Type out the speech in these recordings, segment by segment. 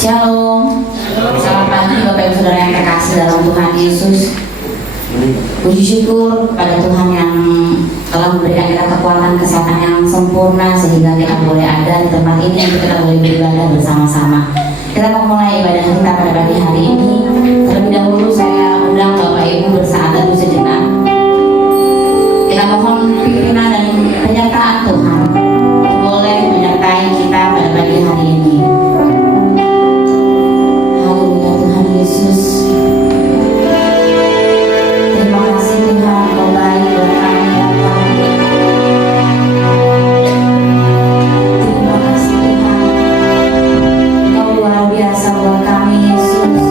Shalom. Selamat pagi Bapak Ibu Saudara yang terkasih dalam Tuhan Yesus. Puji syukur kepada Tuhan yang telah memberikan kita kekuatan kesehatan yang sempurna sehingga kita boleh ada di tempat ini untuk kita boleh beribadah bersama-sama. Kita mau mulai ibadah kita pada pagi hari ini. Terlebih dahulu saya undang Bapak Ibu bersaat teduh sejenak. Kita mohon pimpinan dan penyertaan Tuhan boleh menyertai kita pada pagi hari ini. Haleluya Tuhan Yesus. Terima kasih Tuhan, Kau baik buat kami Bapa. Terima kasih Tuhan, Kau luar biasa buat kami Yesus.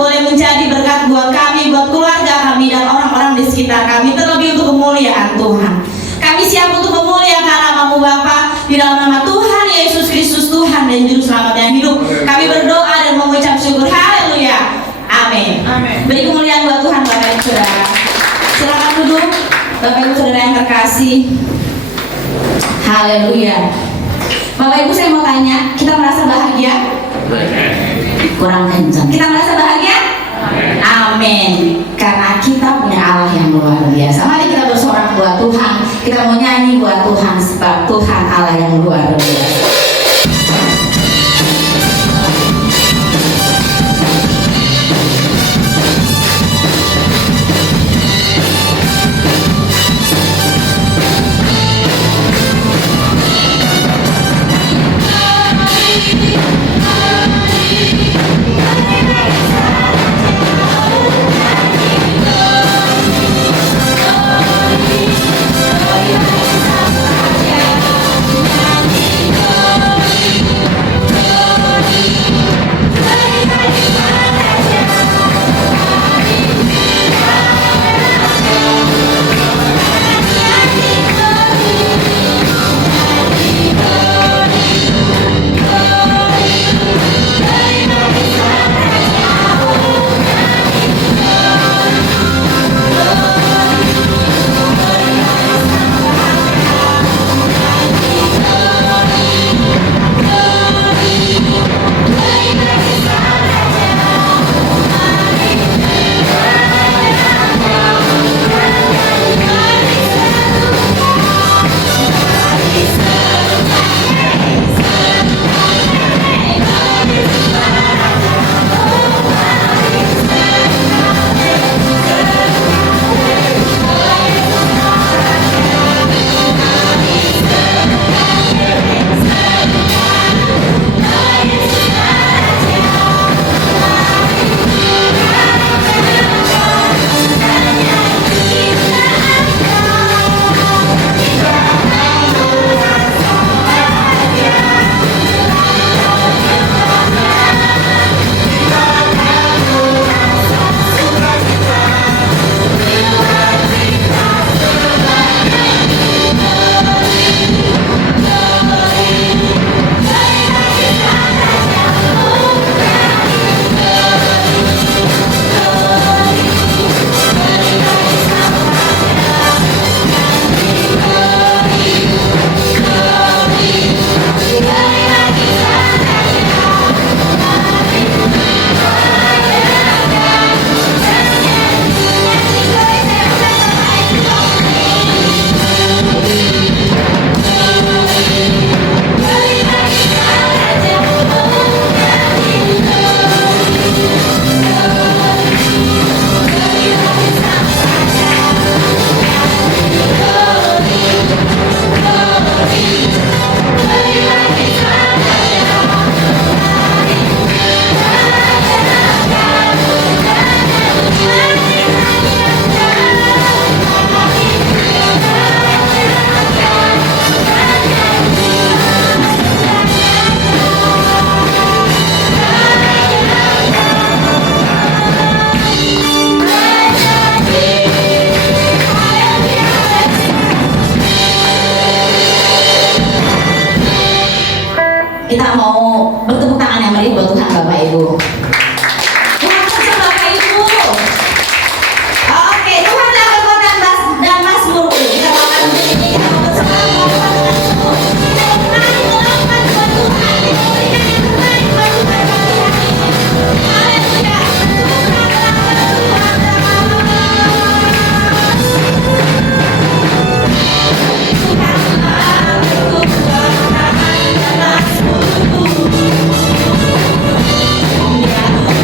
boleh menjadi berkat buat kami, buat keluarga kami dan orang-orang di sekitar kami, terlebih untuk kemuliaan Tuhan. Kami siap untuk memuliakan nama-Mu Bapa, di dalam nama Tuhan Yesus Kristus, Tuhan dan Juru Selamat yang hidup. Kami berdoa dan mengucap syukur. Haleluya. Amin. Beri kemuliaan buat Tuhan Bapak Ibu Saudara. Silakan duduk Bapak Ibu Saudara yang terkasih. Haleluya. Bapak Ibu, saya mau tanya, kita merasa bahagia? Kurang kencang. Kita merasa bahagia? Amin. Karena kita punya Allah yang luar biasa. Mari kita bersorak buat Tuhan. Kita mau nyanyi buat Tuhan, sebab Tuhan Allah yang luar biasa. Kita mau bertepuk tangan yang meriah buat Tuhan Bapak Ibu. Tuhan saja Bapak Ibu. Oke, Tuhan adalah kekuatan dan mazmurku. Kita mau bernyanyi, kita mau bersama-sama dengan syukur. Kita mari melambangkan buat Tuhan. Kita berikan yang terbaik buat Tuhan pada hari ini. Haleluya. Tuhan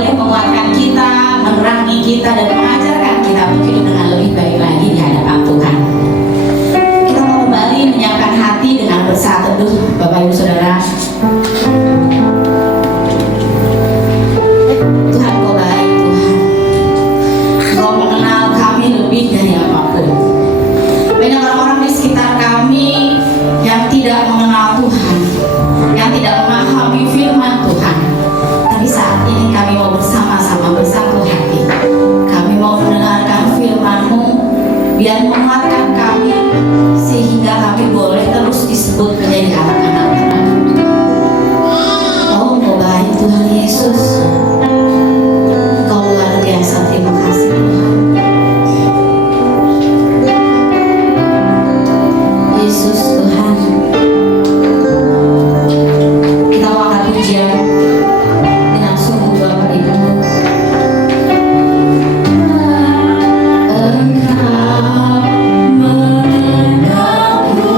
boleh menguatkan kita, menerangi kita, dan mengajarkan kita untuk hidup dengan lebih baik lagi di hadapan Tuhan. Kita mau kembali menyiapkan hati dengan bersaat teduh, Bapak Ibu Saudara. Tuhan, Kau baik, Tuhan. Kau mengenal kami lebih dari apapun. Banyak orang-orang di sekitar kami yang tidak mengenal Tuhan, yang tidak memahami firman Tuhan. Tapi saat ini kami mau bersama-sama bersatu hati. Kami mau mendengarkan firman-Mu, biar menguatkan kami, sehingga kami boleh terus disebut menjadi anak-anak terang. Oh, Kau baik Tuhan Yesus. Kau luar biasa, terima kasih Tuhan. Yesus Tuhan, kita mau angkat pujian dengan sungguh Bapak Ibu. Engkau mengenalku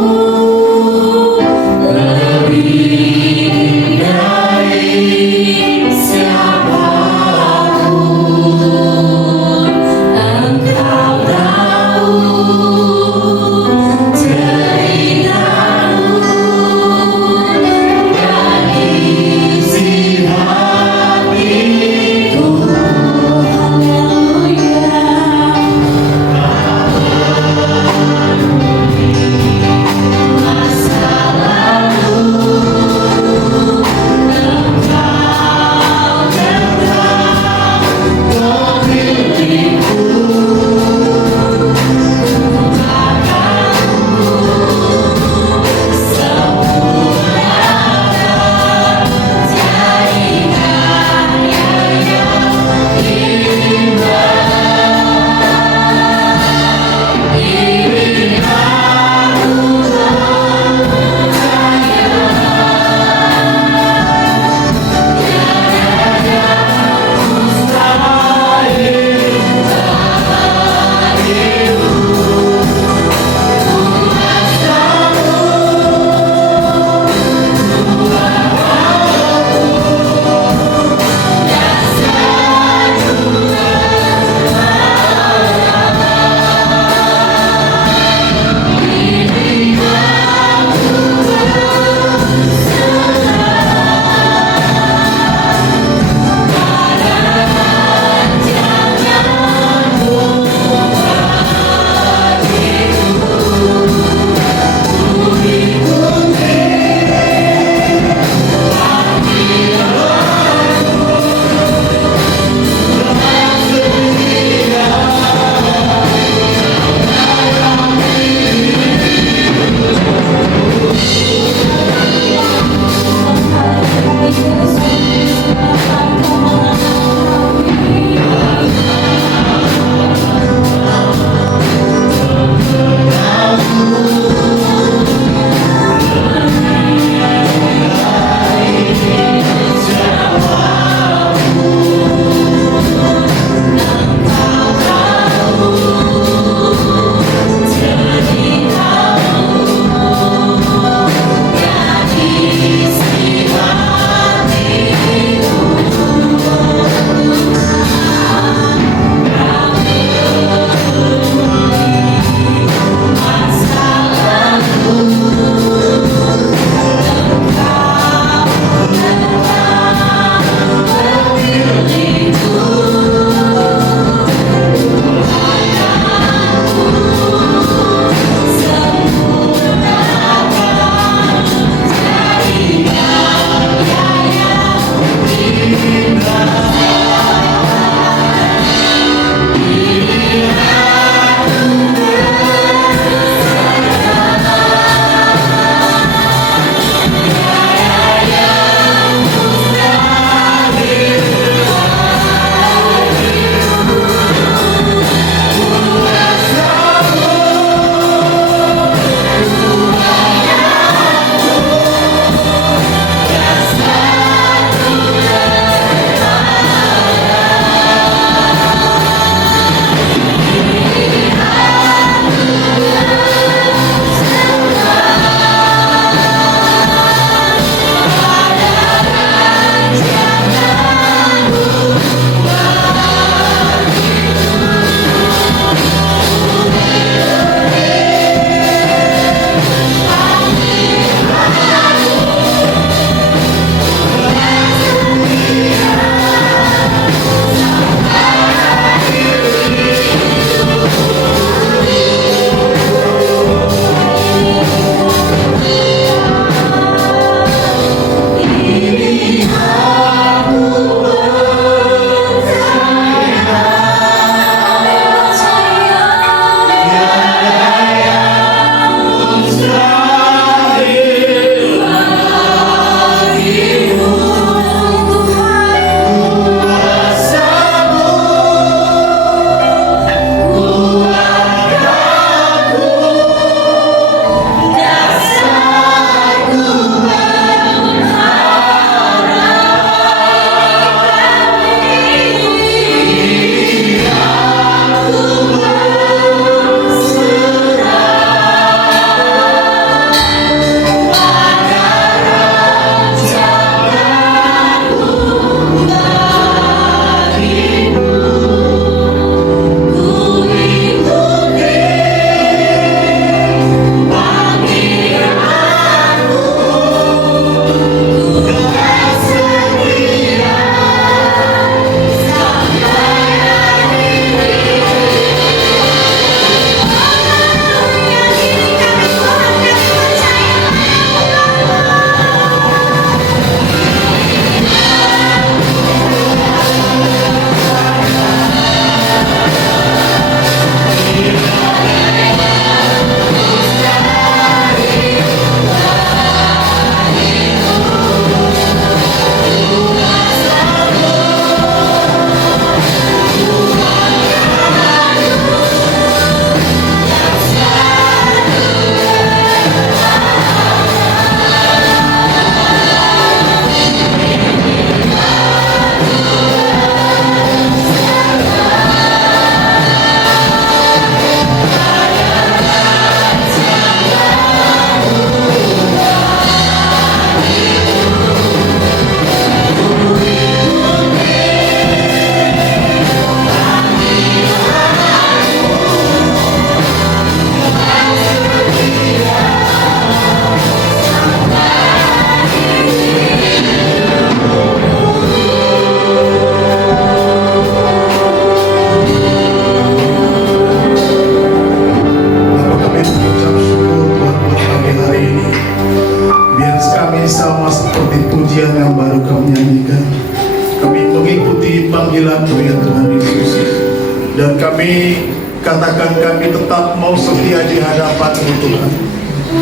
katakan kami tetap mau setia di hadapan-Mu Tuhan.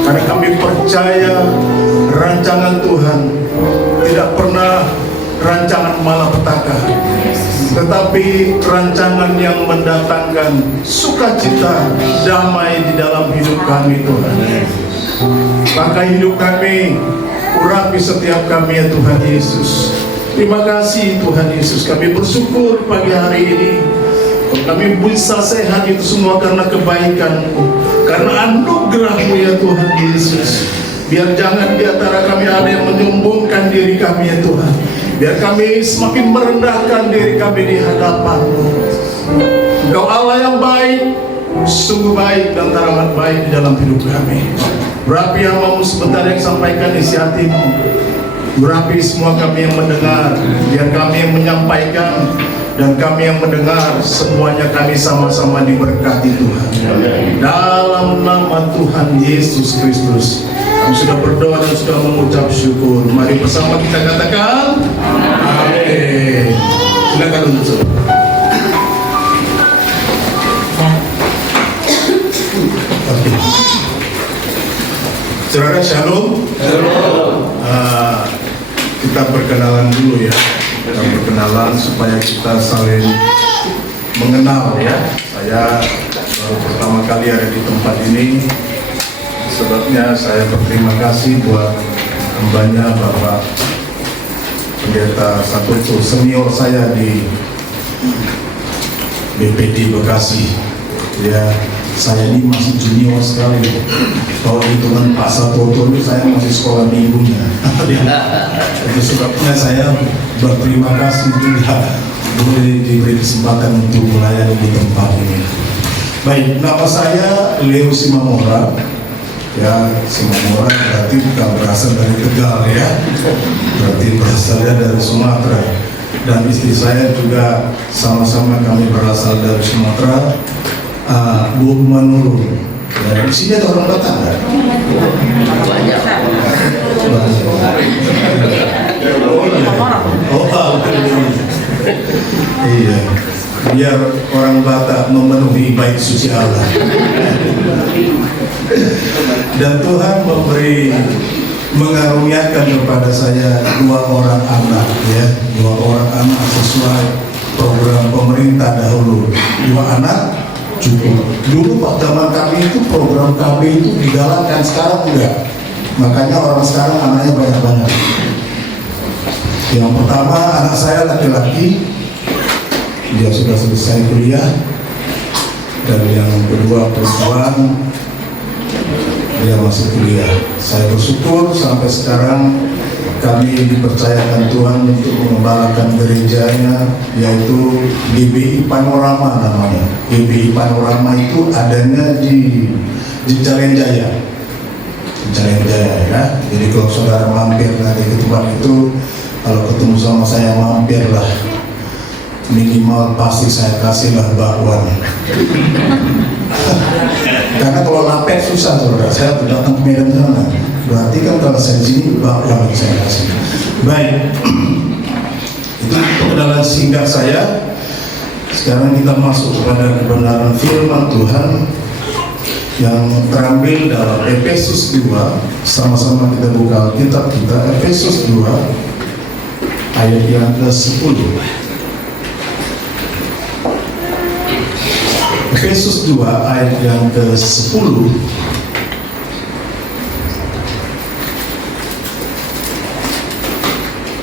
Karena kami percaya rancangan Tuhan tidak pernah rancangan malapetaka, tetapi rancangan yang mendatangkan sukacita, damai di dalam hidup kami Tuhan. Maka hidup kami, urapi setiap kami ya Tuhan Yesus. Terima kasih Tuhan Yesus, kami bersyukur pagi hari ini. Kami bisa sehat itu semua karena kebaikan-Mu, karena anugerah-Mu ya Tuhan Yesus. Biar jangan di antara kami ada yang menyombongkan diri kami ya Tuhan. Biar kami semakin merendahkan diri kami di hadapan-Mu. Engkau Allah yang baik, sungguh baik dan teramat baik di dalam hidup kami. Berapi yang mau sebentar yang sampaikan isi hati-Mu. Berapi semua kami yang mendengar, biar kami yang menyampaikan dan kami yang mendengar, semuanya kami sama-sama diberkati Tuhan. Dalam nama Tuhan Yesus Kristus kami sudah berdoa dan sudah mengucap syukur. Mari bersama kita katakan amin. Silakan untuk Oke. Saudara shalom. Kita perkenalan dulu ya. Kita perkenalan supaya kita saling mengenal ya. Saya baru pertama kali ada di tempat ini, sebabnya saya berterima kasih buat hambanya Bapak Pendeta Saputo, senior saya di BPD Bekasi. Ya, saya ini masih junior sekali. Kalau hitungan Pak Saputo itu saya masih sekolah minggunya. Itu sebabnya saya berterima kasih juga boleh diberi kesempatan untuk melayani di tempat ini. Baik, nama saya Leo Simamora. Ya, Simamora berarti bukan berasal dari Tegal ya, berarti berasalnya dari Sumatera. Dan istri saya juga sama-sama kami berasal dari Sumatera, Bu Manurun. Ya, di sini ada orang Batak nggak? Banyak. Iya, biar orang Batak memenuhi bait suci Allah. Dan Tuhan mengaruniakan kepada saya 2 orang anak ya, 2 orang anak sesuai program pemerintah dahulu. 2 anak cukup. Dulu Pak zaman kami itu program KB itu digalakkan, sekarang enggak. Makanya orang sekarang anaknya banyak-banyak. Yang pertama anak saya laki-laki, dia sudah selesai kuliah. Dan yang kedua perempuan, dia masih kuliah. Saya bersyukur sampai sekarang kami dipercayakan Tuhan untuk mengembalakan gerejanya, yaitu GBI Panorama namanya. GBI Panorama itu adanya di Calenjaya. Calenjaya ya. Jadi kalau saudara mampir nanti ke tempat itu, kalau ketemu sama saya mampirlah. Minimal pasti saya kasihlah bakwan. Karena kalau lapet susah saudara, saya datang ke Medan sana. Berarti kan kalau saya di sini bakwan saya kasih. Baik, itu perkenalan singkat saya. Sekarang kita masuk kepada kebenaran firman Tuhan yang terambil dalam Efesus 2. Sama-sama kita buka kitab kita, Efesus 2 ayat yang ke-10. Efesus 2 ayat yang ke-10.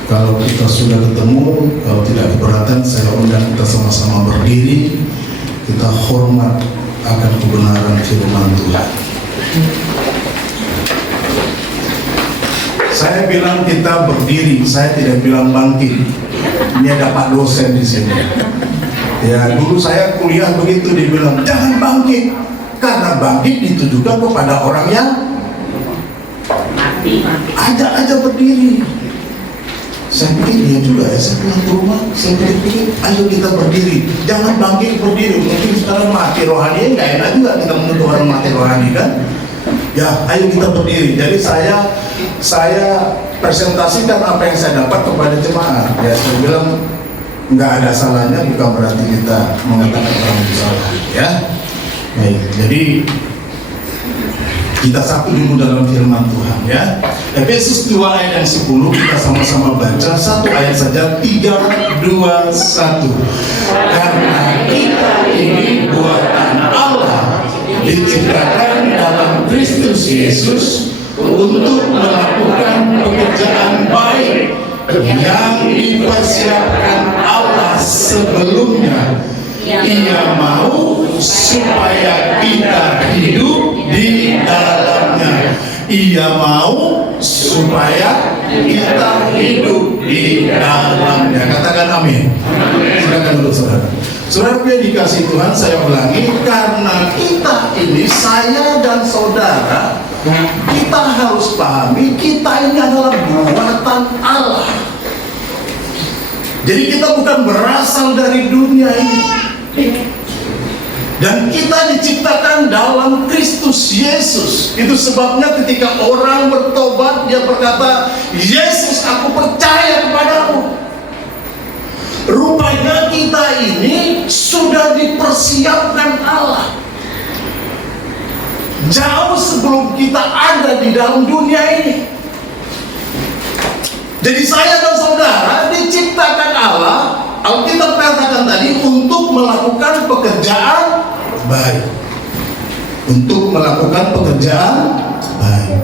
Kalau kita sudah ketemu, kalau tidak keberatan, saya undang kita sama-sama berdiri. Kita hormat akan kebenaran firman Tuhan. Saya bilang kita berdiri, saya tidak bilang bangkit. Ini ada Pak dosen di sini. Ya, dulu saya kuliah begitu, dibilang jangan bangkit, karena bangkit ditujukan kepada orang yang ajak aja berdiri. Saya pikir dia juga ya, saya pulang ke rumah, saya pikir ayo kita berdiri, jangan bangkit berdiri. Mungkin sekarang mati rohani, nggak enak juga kita menuduh orang mati rohani kan. Ya, ayo kita berdiri. Jadi saya presentasikan apa yang saya dapat kepada jemaat. Ya, saya bilang nggak ada salahnya, bukan berarti kita mengatakan orang itu salah ya. Baik, jadi kita satu dulu dalam firman Tuhan ya. Efesus 2 ayat yang 10 kita sama-sama baca, satu ayat saja, 3, 2, 1. Karena kita ini buatan Allah, diciptakan dalam Kristus Yesus untuk melakukan pekerjaan baik yang dipersiapkan Allah sebelumnya. Ia mau supaya kita hidup di dalamnya. Ia mau supaya kita hidup di dalamnya. Katakan amin. Silakan dulu saudara. Saudara yang dikasih Tuhan, saya ulangi, karena kita ini, saya dan saudara, kita harus pahami kita ini adalah buatan Allah. Jadi kita bukan berasal dari dunia ini. Dan kita diciptakan dalam Kristus Yesus. Itu sebabnya ketika orang bertobat, dia berkata, Yesus, aku percaya kepadamu. Rupanya kita ini sudah dipersiapkan Allah jauh sebelum kita ada di dalam dunia ini. Jadi saya dan saudara diciptakan Allah, Alkitab katakan tadi, untuk melakukan pekerjaan baik. Untuk melakukan pekerjaan baik.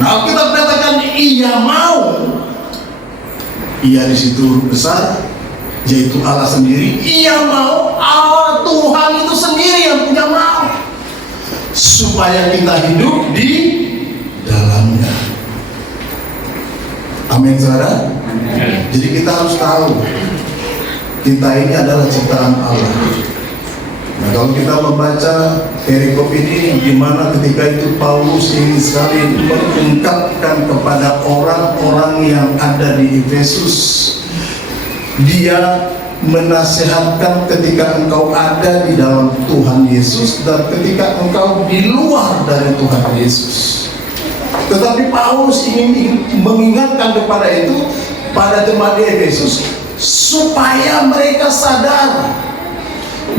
Nah, Alkitab katakan ia mau. Ia di situ huruf besar, yaitu Allah sendiri. Ia mau, Allah Tuhan itu sendiri yang punya mau, supaya kita hidup di dalamnya. Amin saudara. Jadi kita harus tahu kita ini adalah ciptaan Allah. Nah, kalau kita membaca perikop ini, gimana ketika itu Paulus ingin sekali mengungkapkan kepada orang-orang yang ada di Efesus, dia menasihatkan ketika engkau ada di dalam Tuhan Yesus dan ketika engkau di luar dari Tuhan Yesus. Tetapi Paulus ingin mengingatkan kepada itu pada jemaat di Efesus, supaya mereka sadar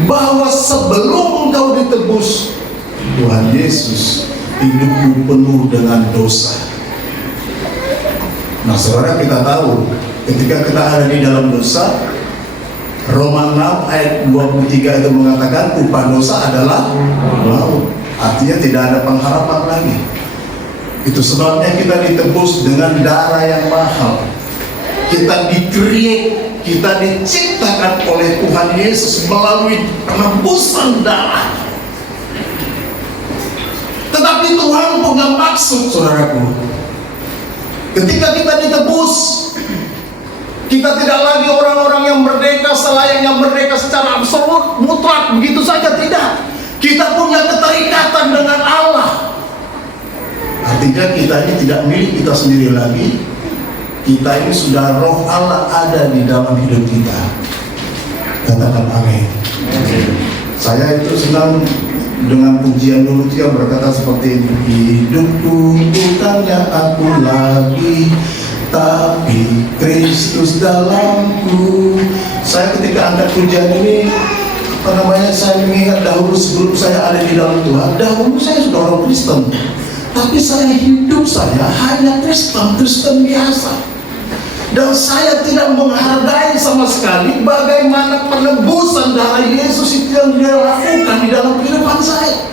bahwa sebelum engkau ditebus, Tuhan Yesus hidupmu penuh dengan dosa. Nah saudara, kita tahu ketika kita ada di dalam dosa, Roma 6 ayat 23 itu mengatakan upah dosa adalah maut. Artinya tidak ada pengharapan lagi. Itu sebabnya kita ditebus dengan darah yang mahal. Kita di-create, kita diciptakan oleh Tuhan Yesus melalui penebusan darah. Tetapi Tuhan punya maksud, saudaraku. Ketika kita ditebus, kita tidak lagi orang-orang yang merdeka selayaknya merdeka secara absolut, mutlak begitu saja, tidak. Kita punya keterikatan dengan Allah. Artinya kita ini tidak milik kita sendiri lagi. Kita ini sudah roh Allah ada di dalam hidup kita. Katakan amin. Saya itu senang dengan pujian dulu dia berkata seperti ini. Hidupku bukannya aku lagi, tapi Kristus dalamku. Saya ketika angkat pujian ini, saya mengingat dahulu sebelum saya ada di dalam Tuhan. Dahulu saya sudah orang Kristen, tapi hidup saya hanya Kristen biasa. Dan saya tidak menghargai sama sekali bagaimana penebusan darah Yesus itu yang dia lakukan di dalam kehidupan saya.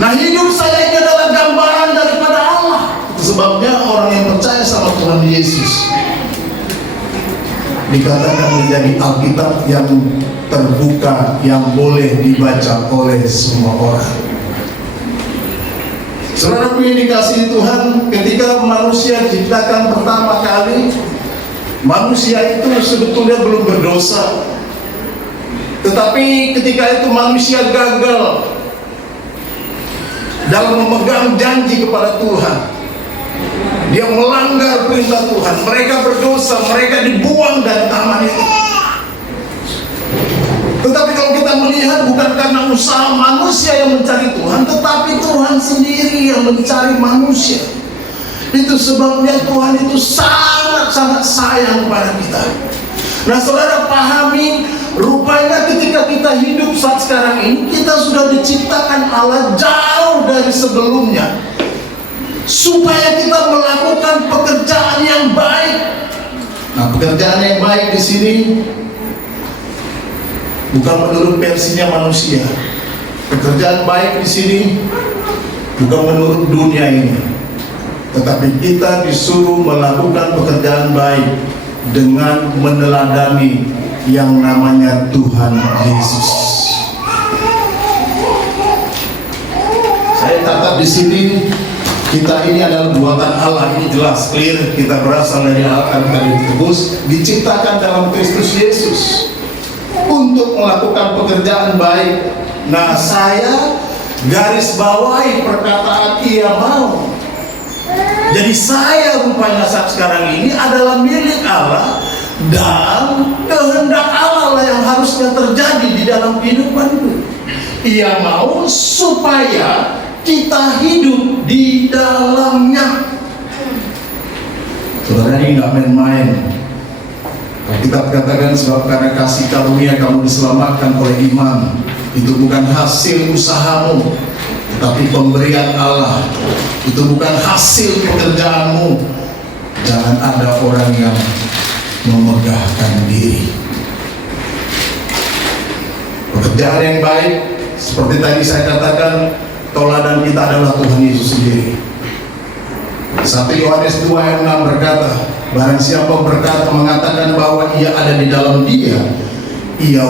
Nah, hidup saya ini adalah gambaran daripada Allah. Sebabnya orang yang percaya sama Tuhan Yesus dikatakan menjadi Alkitab yang terbuka, yang boleh dibaca oleh semua orang. Saudara yang dikasihi Tuhan, ketika manusia diciptakan pertama kali, manusia itu sebetulnya belum berdosa. Tetapi ketika itu manusia gagal dalam memegang janji kepada Tuhan. Dia melanggar perintah Tuhan. Mereka berdosa, mereka dibuang dari taman itu. Tetapi kalau kita melihat, bukan karena usaha manusia yang mencari Tuhan, tetapi Tuhan sendiri yang mencari manusia. Itu sebabnya Tuhan itu sangat-sangat sayang pada kita. Nah saudara, pahami Rupanya ketika kita hidup saat sekarang ini, kita sudah diciptakan Allah jauh dari sebelumnya, supaya kita melakukan pekerjaan yang baik. Nah, pekerjaan yang baik di sini bukan menurut versinya manusia. Pekerjaan baik di sini bukan menurut dunia ini, tetapi kita disuruh melakukan pekerjaan baik dengan meneladani yang namanya Tuhan Yesus. Saya catat di sini, kita ini adalah buatan Allah. Ini jelas, clear. Kita berasal dari Allah, kita ditebus, diciptakan dalam Kristus Yesus untuk melakukan pekerjaan baik. Nah, saya garis bawahi perkataan ia mau. Jadi saya rupanya saat sekarang ini adalah milik Allah, dan kehendak Allah lah yang harusnya terjadi di dalam kehidupanku. Ia mau supaya kita hidup di dalamnya. Saudara, ini nggak main-main. Kita katakan sebab karena kasih karunia kamu diselamatkan oleh iman. Itu bukan hasil usahamu, tapi pemberian Allah. Itu bukan hasil pekerjaanmu. Jangan ada orang yang memegahkan diri. Pekerjaan yang baik, seperti tadi saya katakan, teladan kita adalah Tuhan Yesus sendiri. 1 Yohanes 2 ayat 6 berkata, barang siapa berkata mengatakan bahwa ia ada di dalam Dia, ia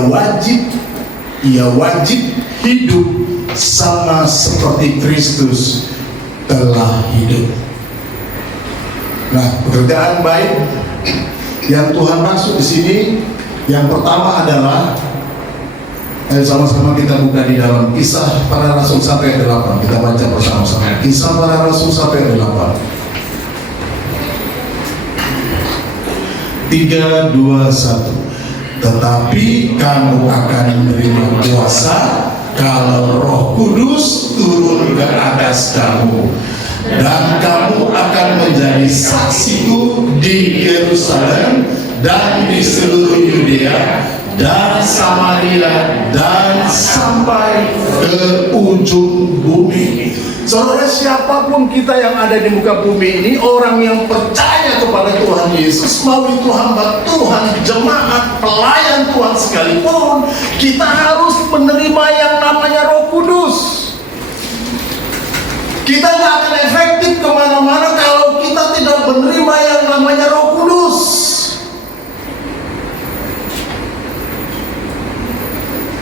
wajib hidup sama seperti Kristus telah hidup. Nah, pekerjaan baik yang Tuhan maksud di sini, yang pertama adalah, sama-sama kita buka di dalam Kisah Para Rasul 1 ayat 8. Kita baca bersama-sama. Kisah Para Rasul 1 ayat 8. 3, 2, 1. Tetapi kamu akan menerima kuasa kalau Roh Kudus turun ke atas kamu, dan kamu akan menjadi saksiku di Yerusalem dan di seluruh Yudea dan Samaria dan sampai ke ujung bumi. Saudara, siapapun kita yang ada di muka bumi ini, orang yang percaya kepada Tuhan Yesus, mau itu hamba Tuhan, jemaat, pelayan Tuhan sekalipun, kita harus menerima yang namanya Roh Kudus. Kita nggak akan efektif kemana-mana kalau kita tidak menerima yang namanya Roh Kudus.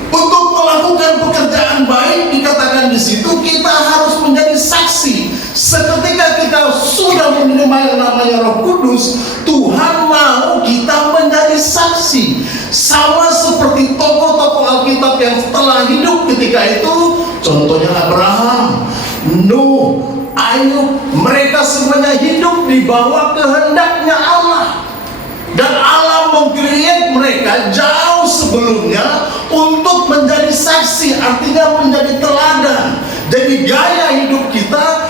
Untuk melakukan pekerjaan baik, dikatakan di situ kita harus menjadi saksi. Seketika kita sudah menerima yang namanya Roh Kudus, Tuhan mau kita menjadi saksi. Sama seperti tokoh-tokoh Alkitab yang telah hidup ketika itu, contohnya Abraham, Nuh, Ayub, mereka semuanya hidup di bawah kehendaknya Allah. Dan Allah meng-create mereka jauh sebelumnya untuk menjadi saksi, artinya menjadi teladan. Jadi gaya hidup kita,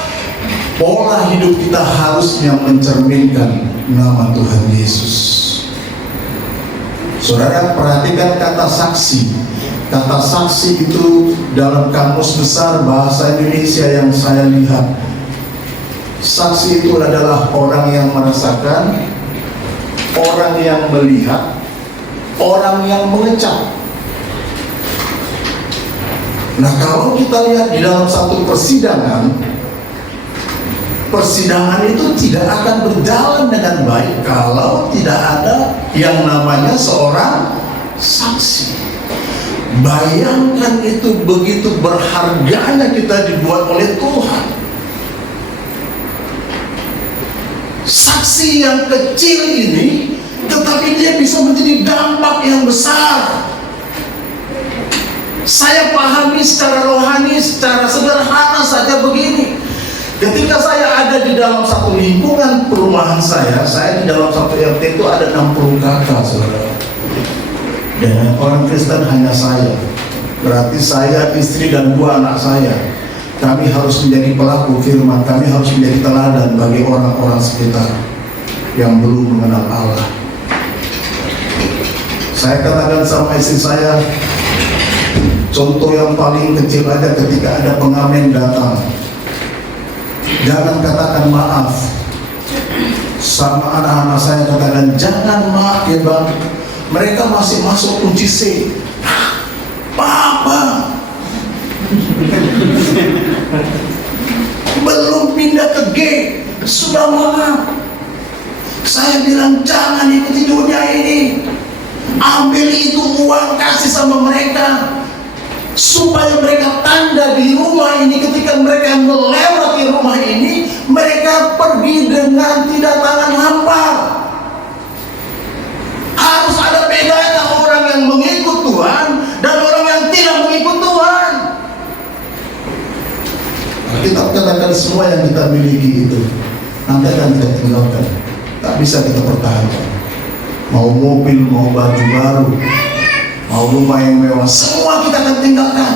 pola hidup kita harusnya mencerminkan nama Tuhan Yesus. Saudara, perhatikan kata saksi. Kata saksi itu dalam kamus besar bahasa Indonesia yang saya lihat, saksi itu adalah orang yang merasakan, orang yang melihat, orang yang mengecap. Nah, kalau kita lihat di dalam satu persidangan, persidangan itu tidak akan berjalan dengan baik kalau tidak ada yang namanya seorang saksi. Bayangkan itu, begitu berharganya kita dibuat oleh Tuhan. Saksi yang kecil ini, tetapi dia bisa menjadi dampak yang besar. Saya pahami secara rohani, secara sederhana saja begini. Ketika saya ada di dalam satu lingkungan perumahan saya di dalam satu RT itu ada 60 kakak, saudara. Dan orang Kristen hanya saya. Berarti saya, istri, dan 2 anak saya. Kami harus menjadi pelaku firman, kami harus menjadi teladan bagi orang-orang sekitar yang belum mengenal Allah. Saya katakan sama istri saya, contoh yang paling kecil aja ketika ada pengamen datang, jangan katakan maaf. Sama anak-anak saya katakan, jangan maaf ya bang, mereka masih masuk kunci C. Papa belum pindah ke G, sudah maaf. Saya bilang jangan ikuti dunia ini, ambil itu uang, kasih sama mereka, supaya mereka tanda di rumah ini. Ketika mereka melewati rumah ini, mereka pergi dengan tidak tangan hampa. Harus ada bedanya orang yang mengikut Tuhan dan orang yang tidak mengikut Tuhan. Kita katakan semua yang kita miliki itu nanti akan kita tinggalkan, tak bisa kita pertahankan. Mau mobil, mau baju baru, mau rumah yang mewah, semua kita akan tinggalkan.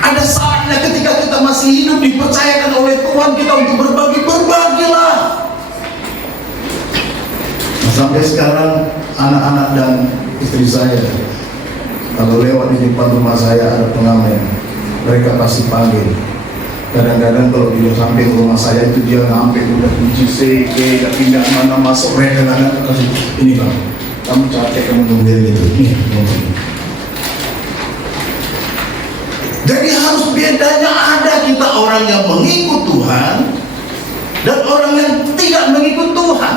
Ada saatnya ketika kita masih hidup dipercayakan oleh Tuhan kita untuk berbagi, berbagilah. Nah, sampai sekarang anak-anak dan istri saya kalau lewat di depan rumah saya ada pengamen, mereka pasti panggil. Kadang-kadang kalau dia sampai rumah saya itu dia ngambil udah kunci C, G, gak pindah mana masuk, mereka kadang kasih, ini bang, kamu capek, kamu nungguin gitu, nih, jadi harus bedanya ada kita orang yang mengikut Tuhan dan orang yang tidak mengikut Tuhan.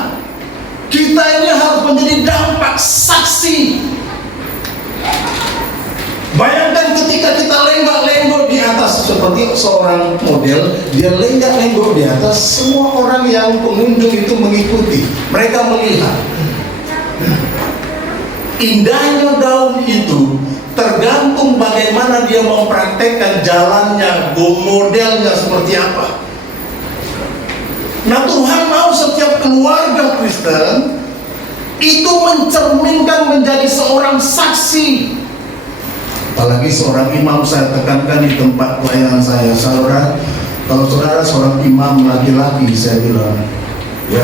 Kita ini harus menjadi dampak saksi. Bayangkan ketika kita lenggak-lenggok di atas seperti seorang model, dia lenggak-lenggok di atas, semua orang yang pengunjung itu mengikuti, mereka melihat. Indahnya daun itu tergantung bagaimana dia mempraktekkan jalannya, modelnya seperti apa. Nah, Tuhan mau setiap keluarga Kristen itu mencerminkan menjadi seorang saksi. Apalagi seorang imam, saya tekankan di tempat pelayanan saya, saudara, kalau saudara seorang imam laki-laki, saya bilang, ya,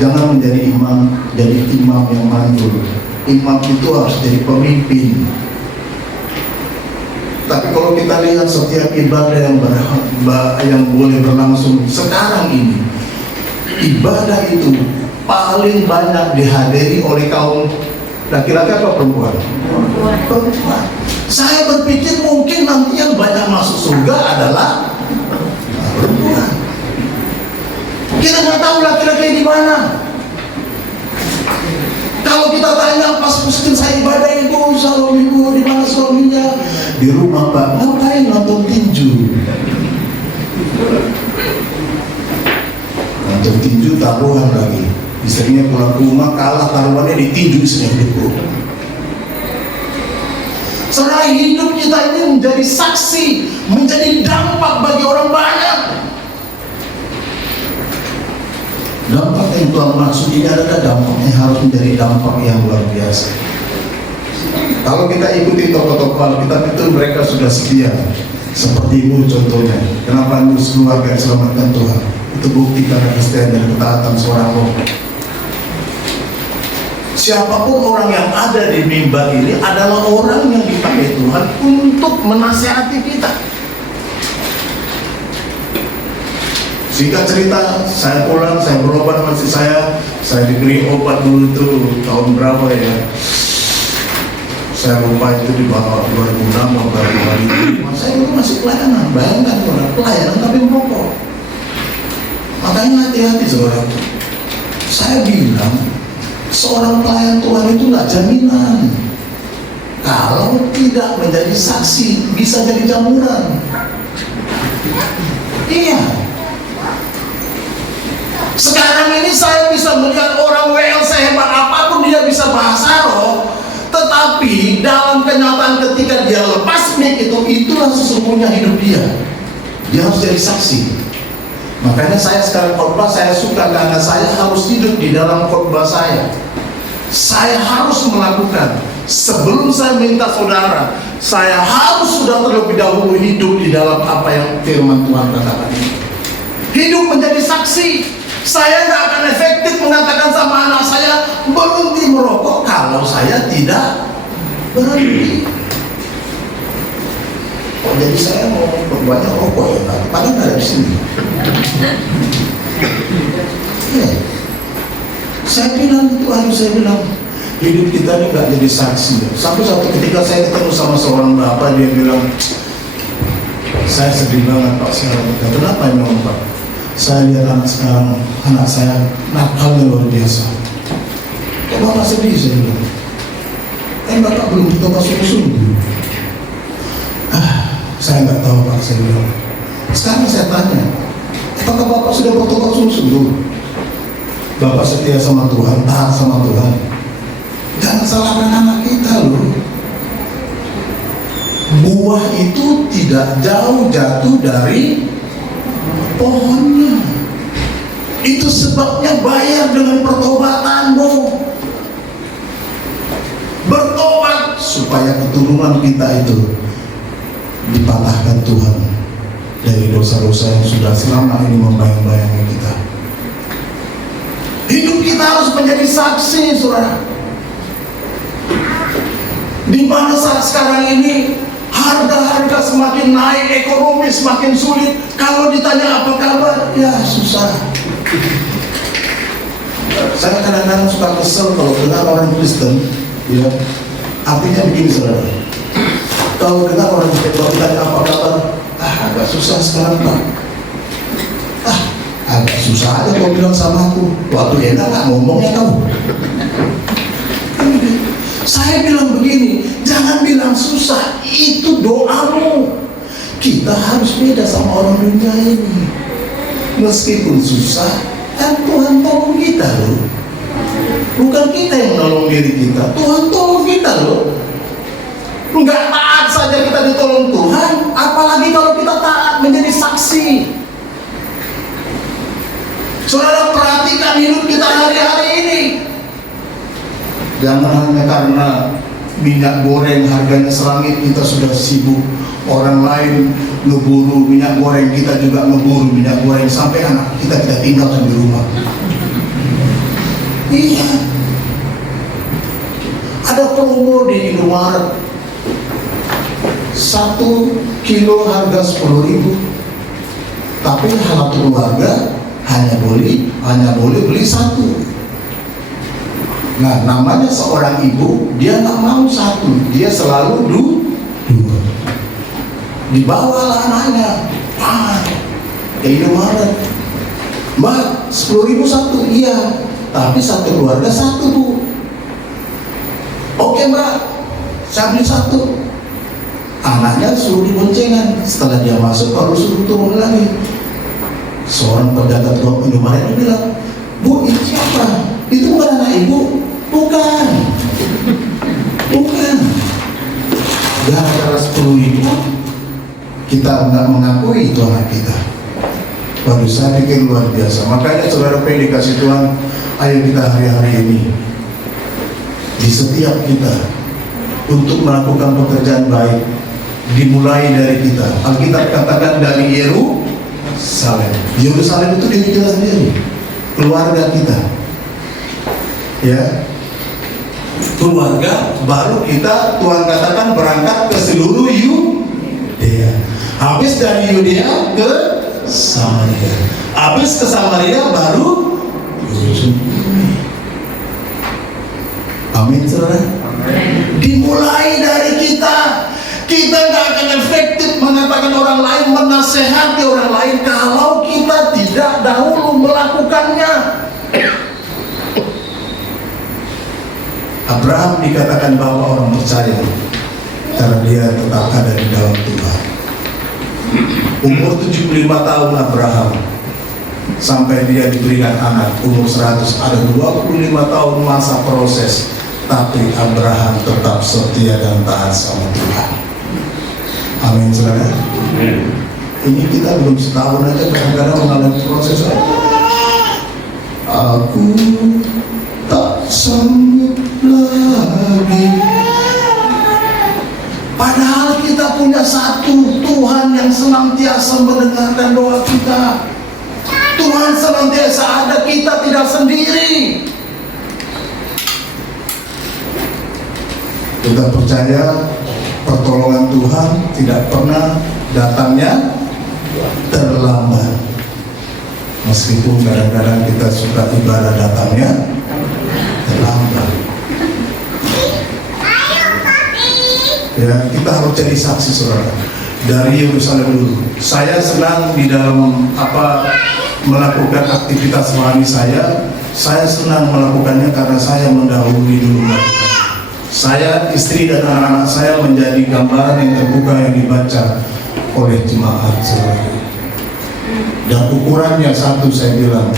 jangan menjadi imam, jadi imam yang mantul. Imam itu harus jadi pemimpin. Tapi kalau kita lihat setiap ibadah yang boleh berlangsung sekarang ini, ibadah itu paling banyak dihadiri oleh kaum laki-laki apa perempuan? Perempuan. Saya berpikir mungkin nanti yang banyak masuk surga adalah perempuan. Kita nggak tahu laki-laki di mana. Kalau kita tanya pas mungkin saya ibadah itu, suamiku di mana suaminya? Di rumah Pak. Ngapain nonton tinju? Nonton tinju taruhan lagi. Istrinya pulang ke rumah kalah taruhannya di tinju istrinya. Saudara, hidup kita ini menjadi saksi, menjadi dampak bagi orang banyak. Dampak yang Tuhan maksud ini adalah dampak yang harus menjadi dampak yang luar biasa. Kalau kita ikuti tokoh-tokoh Alkitab itu, mereka sudah setia. Seperti Nuh contohnya. Kenapa Nuh keluarga diselamatkan Tuhan? Itu bukti karena kesetiaan dan ketaatan seorang roh. Siapapun orang yang ada di mimbar ini adalah orang yang dipakai Tuhan untuk menasihati kita. Singkat cerita, saya pulang, saya berobat sama istri saya diberi obat dulu itu tahun berapa ya? Saya lupa itu di bawah 2006 atau 2005. Saya itu masih pelayanan, bayangkan orang pelayanan tapi merokok. Makanya hati-hati saudara. Saya bilang, seorang pelayan Tuhan itu nggak jaminan. Kalau tidak menjadi saksi, bisa jadi jamuran. Iya. Sekarang ini saya bisa melihat orang WL sehebat apapun dia bisa bahasa roh, tetapi dalam kenyataan ketika dia lepas mic itu, itulah sesungguhnya hidup dia. Dia harus jadi saksi. Makanya saya sekarang khotbah saya suka karena saya harus hidup di dalam khotbah saya. Saya harus melakukan sebelum saya minta saudara, saya harus sudah terlebih dahulu hidup di dalam apa yang firman Tuhan katakan. Hidup menjadi saksi. Saya nggak akan efektif mengatakan sama anak saya berhenti merokok kalau saya tidak berhenti. Oh, jadi saya mau banyak rokok ya, Pak? Padahal nggak ada di sini. Ya. Saya bilang itu harus saya bilang hidup kita ini nggak jadi saksi. Sampai suatu ketika saya ketemu sama seorang bapak, dia bilang, saya sedih banget Pak sekarang. Kenapa memang Pak? Saya lihat anak sekarang, anak saya nakalnya luar biasa. Kok Bapak sedih? Saya bilang, Bapak belum tobat sungguh-sungguh. Saya nggak tahu Pak, saya bilang. Sekarang saya tanya, apakah Bapak sudah bertobat sungguh-sungguh? Bapak setia sama Tuhan, taat sama Tuhan. Jangan salahkan anak kita loh. Buah itu tidak jauh jatuh dari pohonnya. Itu sebabnya bayar dengan pertobatanmu. Bertobat supaya keturunan kita itu dipatahkan Tuhan dari dosa-dosa yang sudah selama ini membayang-bayangi kita. Hidup kita harus menjadi saksi, saudara. Di mana saat sekarang ini harga-harga semakin naik, ekonomi semakin sulit. Kalau ditanya apa kabar, ya susah. Saya kadang-kadang suka kesel kalau dengar orang Kristen, ya. Artinya begini, saudara. Kalau dengar orang Kristen kalau ditanya apa kabar, agak susah sekarang Pak. Agak susah aja kau bilang sama aku. Waktu enak gak ngomongnya kau. Saya bilang begini, jangan bilang susah, itu doamu. Kita harus beda sama orang dunia ini. Meskipun susah, kan Tuhan tolong kita loh. Bukan kita yang menolong diri kita, Tuhan tolong kita loh. Enggak taat saja kita ditolong Tuhan, apalagi kalau kita taat menjadi saksi. Saudara, perhatikan hidup kita hari-hari ini. Jangan hanya karena minyak goreng harganya selangit kita sudah sibuk. Orang lain ngeburu minyak goreng, kita juga ngeburu minyak goreng sampai anak kita tinggalkan di rumah. Iya. Ada promo di Indomaret. 1 kilo harga 10.000. Tapi satu keluarga hanya boleh beli 1. Nah, namanya seorang ibu, dia nggak mau 1, dia selalu 2. Dibawalah anaknya, Indomaret, Mbak, 10.000 1, iya, tapi satu keluarga 1 Bu. Oke Mbak, saya beli 1. Anaknya suruh diboncengan, setelah dia masuk baru suruh turun lagi. Seorang penjaga tukang Indomaret bilang, Bu, itu siapa? Itu bukan anak ibu? Bukan. Gara-gara 10.000 kita nggak mengakui itu anak kita. Waduh, saya pikir luar biasa. Makanya saudara dikasih Tuhan, ayo kita hari-hari ini di setiap kita untuk melakukan pekerjaan baik dimulai dari kita. Alkitab katakan dari Yerusalem. Yerusalem itu diri kita sendiri, keluarga kita, ya, keluarga. Baru kita, Tuhan katakan, berangkat ke seluruh Yudea. Habis dari Yudea ke Samaria. Habis ke Samaria baru amin, saudara. Dimulai dari kita. Kita nggak akan efektif mengatakan orang lain, menasehati orang lain kalau kita tidak dahulu melakukannya. Abraham dikatakan bapak orang percaya karena dia tetap ada di dalam Tuhan. Umur 75 tahun Abraham sampai dia diberikan anak. Umur 100, ada 25 tahun masa proses, tapi Abraham tetap setia dan taat sama Tuhan. Amin, saudara. Ini kita belum setahun aja kadang-kadang mengalami proses. Aku tak sanggup lagi. Padahal kita punya satu Tuhan yang senantiasa mendengarkan doa kita. Tuhan senantiasa ada, kita tidak sendiri. Kita percaya pertolongan Tuhan tidak pernah datangnya terlambat. Meskipun kadang-kadang kita suka ibadah datangnya terlambat. Ya, kita harus jadi saksi, saudara. Dari Yerusalem dulu, saya senang di dalam melakukan aktivitas rohani saya senang melakukannya karena saya mendahului dulu melakukan. Saya, istri dan anak-anak saya menjadi gambaran yang terbuka yang dibaca oleh jemaat, saudara. Dan ukurannya satu, saya bilang,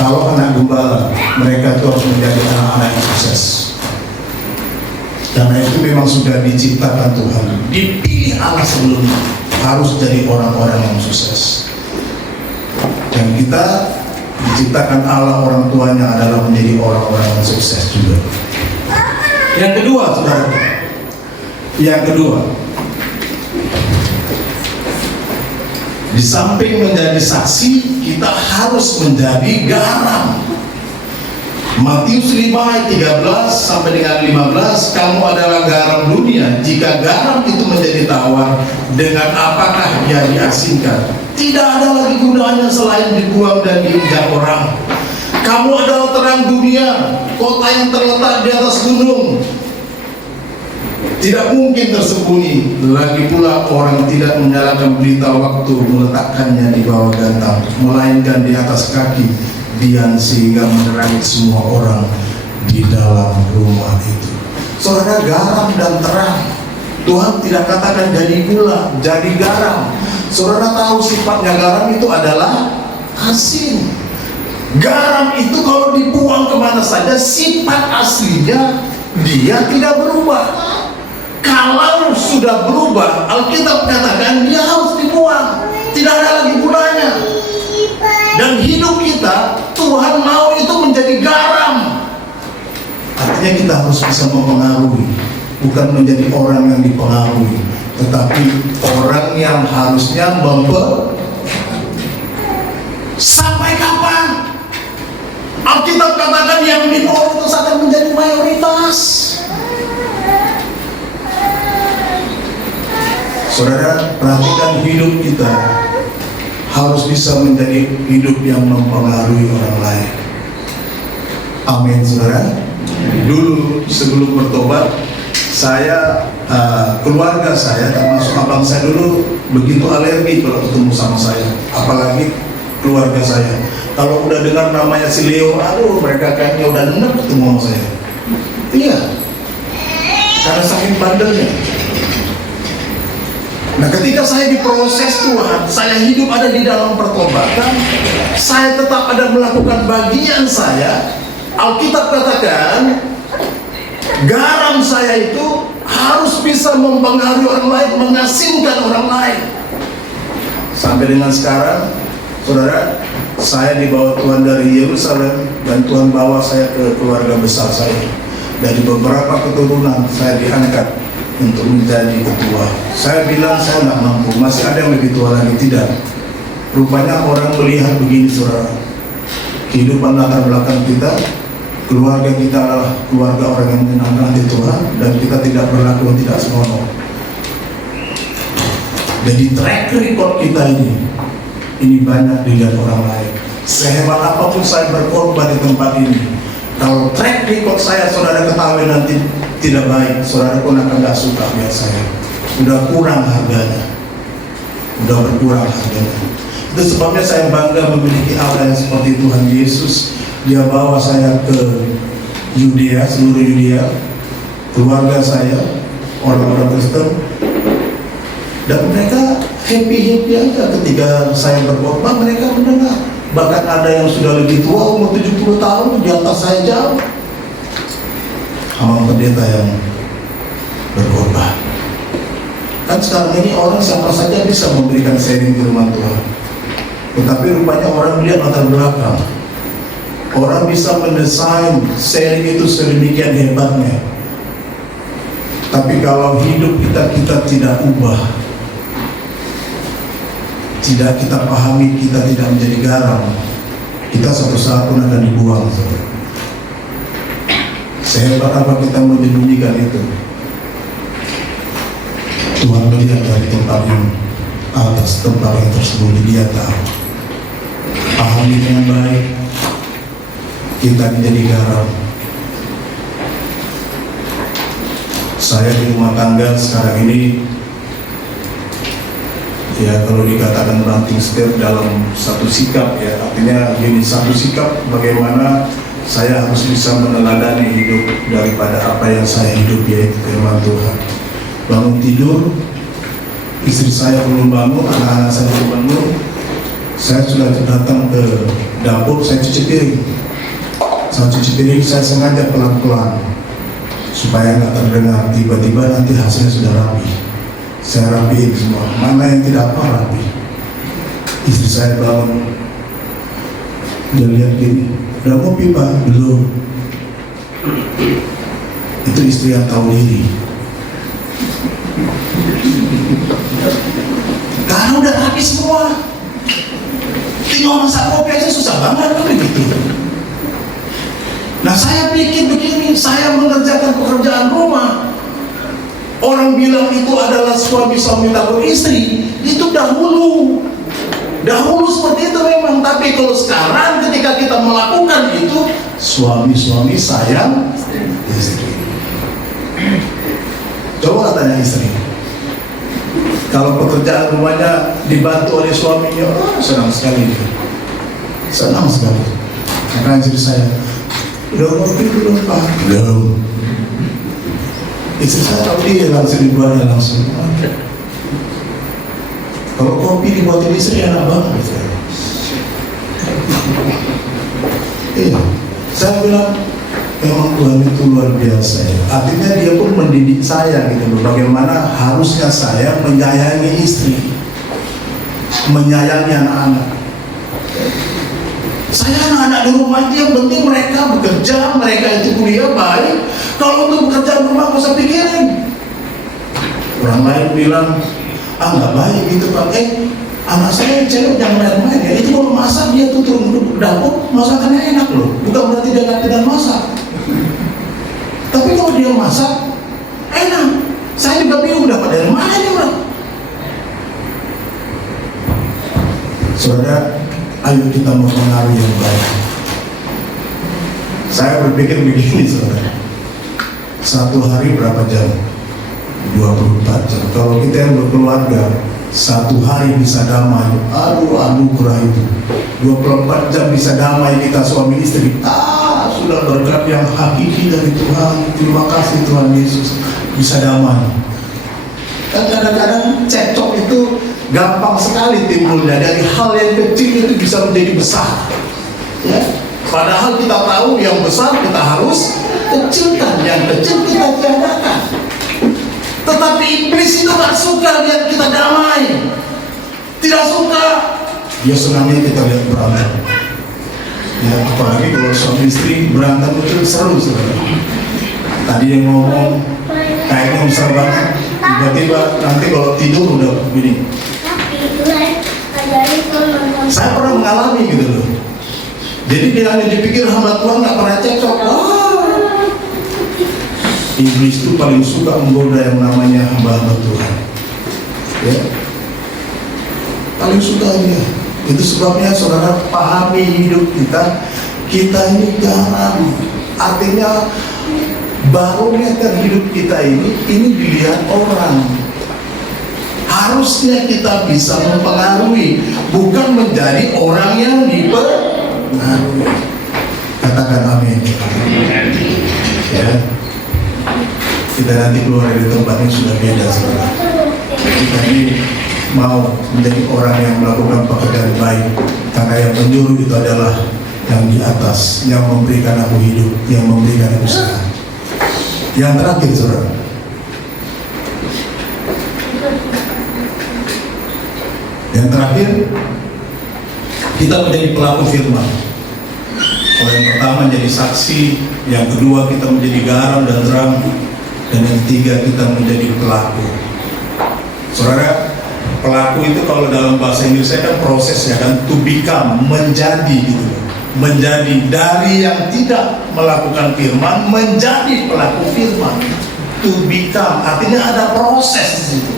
kalau anak gembala, mereka itu harus menjadi anak-anak yang sukses. Karena itu memang sudah diciptakan Tuhan, dipilih Allah sebelumnya, harus jadi orang-orang yang sukses. Dan kita diciptakan Allah, orang tuanya adalah menjadi orang-orang yang sukses juga. Yang kedua, saudara, yang kedua, di samping menjadi saksi, kita harus menjadi garam. Matius 5 ayat 13 sampai dengan 15, kamu adalah garam dunia. Jika garam itu menjadi tawar, dengan apakah dia diasinkan? Tidak ada lagi gunanya selain dibuang dan diinjak orang. Kamu adalah terang dunia, kota yang terletak di atas gunung, tidak mungkin tersembunyi. Lagi pula orang tidak menyalakan berita waktu meletakkannya di bawah gantang, melainkan di atas kaki dian, sehingga menerangi semua orang di dalam rumah itu. Saudara, garam dan terang. Tuhan tidak katakan jadi gula, jadi garam. Saudara tahu sifatnya garam itu adalah asin. Garam itu kalau dibuang kemana saja, sifat aslinya dia tidak berubah. Kalau sudah berubah, Alkitab katakan dia harus dibuang, tidak ada lagi gunanya. Dan hidup kita, Tuhan mau itu menjadi garam. Artinya kita harus bisa mempengaruhi, bukan menjadi orang yang dipengaruhi, tetapi orang yang harusnya sampai kapan? Alkitab katakan yang minoritas itu akan menjadi mayoritas. Saudara, perhatikan hidup kita harus bisa menjadi hidup yang mempengaruhi orang lain. Amin, saudara. Dulu sebelum bertobat, saya, keluarga saya, termasuk abang saya dulu begitu alergi kalau ketemu sama saya, apalagi keluarga saya. Kalau udah dengar namanya si Leo, aduh, mereka kayaknya udah enak ketemu sama saya. Iya, karena saking bandelnya. Nah, ketika saya diproses Tuhan, saya hidup ada di dalam pertobatan, saya tetap ada melakukan bagian saya. Alkitab katakan, garam saya itu harus bisa mempengaruhi orang lain, mengasinkan orang lain. Sampai dengan sekarang, saudara, saya dibawa Tuhan dari Yerusalem, dan Tuhan bawa saya ke keluarga besar saya. Dari beberapa keturunan saya diangkat untuk menjadi ketua. Saya bilang saya nggak mampu, masih ada yang lebih tua lagi. Tidak. Rupanya orang melihat begini, saudara. Kehidupan latar belakang kita, keluarga kita adalah keluarga orang yang menyenangkan hati Tuhan, dan kita tidak berlaku tidak senonoh. Jadi track record kita ini banyak dilihat orang lain. Sehebat apapun saya berkorban di tempat ini, kalau track record saya saudara ketahui nanti tidak baik, saudara pun akan gak suka lihat saya. Udah kurang harganya, udah berkurang harganya. Itu sebabnya saya bangga memiliki Allah yang seperti Tuhan Yesus. Dia bawa saya ke Yudea, seluruh Yudea, keluarga saya, orang-orang Kristen, dan mereka happy-happy aja ketika saya berkhotbah. Mereka mendengar. Bahkan ada yang sudah lebih tua, umur 70 tahun, di atas saya jauh, sama pendeta yang berkhotbah. Kan sekarang ini orang siapa saja bisa memberikan sharing firman Tuhan, tetapi rupanya orang melihat latar belakang. Orang bisa mendesain sharing itu sedemikian hebatnya, tapi kalau hidup kita tidak ubah, tidak kita pahami, kita tidak menjadi garam, kita suatu saat pun akan dibuang. Sehebat apa kita menyembunyikan itu, Tuhan melihat dari tempat yang atas, tempat yang tersembunyi, Dia tahu. Pahami dengan baik, kita menjadi garam. Saya di rumah tangga sekarang ini, ya kalau dikatakan banting setir dalam satu sikap, ya artinya gini, satu sikap bagaimana saya harus bisa meneladani hidup daripada apa yang saya hidup, yaitu firman Tuhan. Bangun tidur, istri saya belum bangun, anak-anak saya belum bangun, saya sudah datang ke dapur, saya cuci piring. Saya cuci piring, saya sengaja pelan-pelan supaya nggak terdengar, tiba-tiba nanti hasilnya sudah rapi. Saya rapiin semua, mana yang tidak apa rapi. Istri saya bangun, dia lihat gini, udah kopi Pak? Belum. Itu istri yang tahu diri. Karena udah rapi semua, tinggal masak kopi aja susah banget kan begitu. Nah saya pikir begini, saya mengerjakan pekerjaan rumah. Orang bilang itu adalah suami takut istri, itu dahulu seperti itu memang. Tapi kalau sekarang ketika kita melakukan itu, suami sayang istri. Coba tanya istri, kalau pekerjaan rumahnya dibantu oleh suaminya, senang sekali dia. Senang sekali. Maka istri saya, udah ngopi belum Pak? Belum. Istri saya tahu dia langsung dibuatnya langsung. Kalau kopi dibuatin istri enak banget. Iya, saya bilang memang Tuhan itu luar biasa ya. Artinya dia pun mendidik saya gitu loh. Bagaimana harusnya saya menyayangi istri, menyayangi anak-anak. Saya anak-anak di rumah itu yang penting mereka bekerja, mereka itu kuliah baik. Kalau untuk pekerjaan rumah nggak usah pikirin. Orang lain bilang, nggak baik gitu Pak. Anak saya yang cewek jangan main-main ya. Itu kalau masak dia tuh turun ke dapur, masakannya enak loh. Bukan berarti dia tidak masak. Tapi kalau dia masak, enak. Saya juga bingung dapat dari mana ini Pak. Saudara, ayo kita mempengaruhi yang baik. Saya berpikir begini saudara, satu hari berapa jam? 24 jam. Kalau kita yang berkeluarga, satu hari bisa damai, aduh kurang itu. 24 jam bisa damai kita suami istri, sudah berkat yang hakiki dari Tuhan. Terima kasih Tuhan Yesus, bisa damai. Kan kadang-kadang cekcok itu gampang sekali timbulnya, dari hal yang kecil itu bisa menjadi besar ya. Padahal kita tahu yang besar kita harus kecilkan, yang kecil kita tiadakan. Tetapi iblis itu gak suka lihat kita damai, tidak suka. Dia senangnya kita lihat berantem ya, apalagi kalau suami istri berantem itu seru saudara. Tadi yang ngomong kayaknya besar banget, tiba-tiba nanti kalau tidur udah begini. Saya pernah mengalami gitu loh. Jadi dia hanya dipikir hamba Tuhan gak pernah cekcok. Iblis itu paling suka menggoda yang namanya hamba Tuhan ya, paling suka dia. Itu sebabnya saudara pahami hidup kita ini garam. Artinya barometer hidup kita ini dilihat orang. Harusnya kita bisa mempengaruhi, bukan menjadi orang yang dipengaruhi. Katakan amin ya. Kita nanti keluar dari tempat ini sudah beda saudara. Kita ini mau menjadi orang yang melakukan pekerjaan baik, karena yang menyuruh itu adalah yang di atas, yang memberikan aku hidup, yang memberikan aku sehat. Yang terakhir saudara, yang terakhir kita menjadi pelaku firman. Kalau yang pertama menjadi saksi, yang kedua kita menjadi garam dan terang, dan yang ketiga kita menjadi pelaku. Saudara, Pelaku itu kalau dalam bahasa Indonesia kan prosesnya kan to become, menjadi gitu. Menjadi dari yang tidak melakukan firman menjadi pelaku firman. To become artinya ada proses di situ.